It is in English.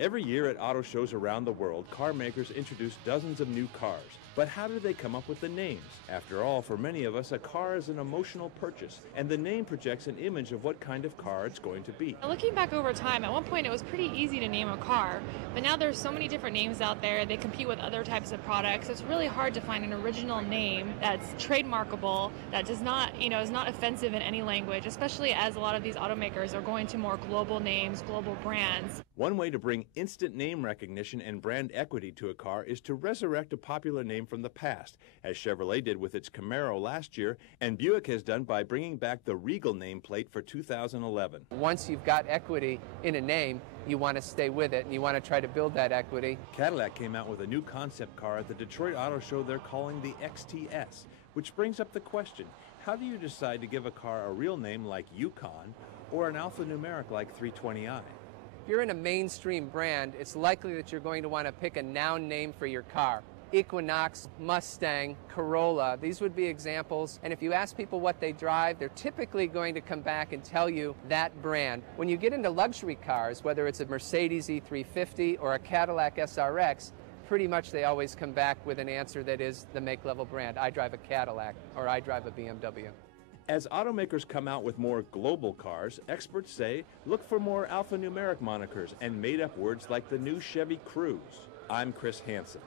Every year at auto shows around the world, car makers introduce dozens of new cars. But how do they come up with the names? After all, for many of us, a car is an emotional purchase, and the name projects an image of what kind of car it's going to be. Looking back over time, at one point it was pretty easy to name a car, but now there's so many different names out there. They compete with other types of products. It's really hard to find an original name that's trademarkable, that does not, is not offensive in any language, especially as a lot of these automakers are going to more global names, global brands. One way to bring instant name recognition and brand equity to a car is to resurrect a popular name from the past, as Chevrolet did with its Camaro last year, and Buick has done by bringing back the Regal nameplate for 2011. Once you've got equity in a name, you want to stay with it and you want to try to build that equity. Cadillac came out with a new concept car at the Detroit Auto Show they're calling the XTS, which brings up the question, how do you decide to give a car a real name like Yukon or an alphanumeric like 320i? If you're in a mainstream brand, it's likely that you're going to want to pick a noun name for your car. Equinox, Mustang, Corolla, these would be examples. And if you ask people what they drive, they're typically going to come back and tell you that brand. When you get into luxury cars, whether it's a Mercedes E350 or a Cadillac SRX, pretty much they always come back with an answer that is the make-level brand. I drive a Cadillac or I drive a BMW. As automakers come out with more global cars, experts say look for more alphanumeric monikers and made-up words like the new Chevy Cruze. I'm Chris Hansen.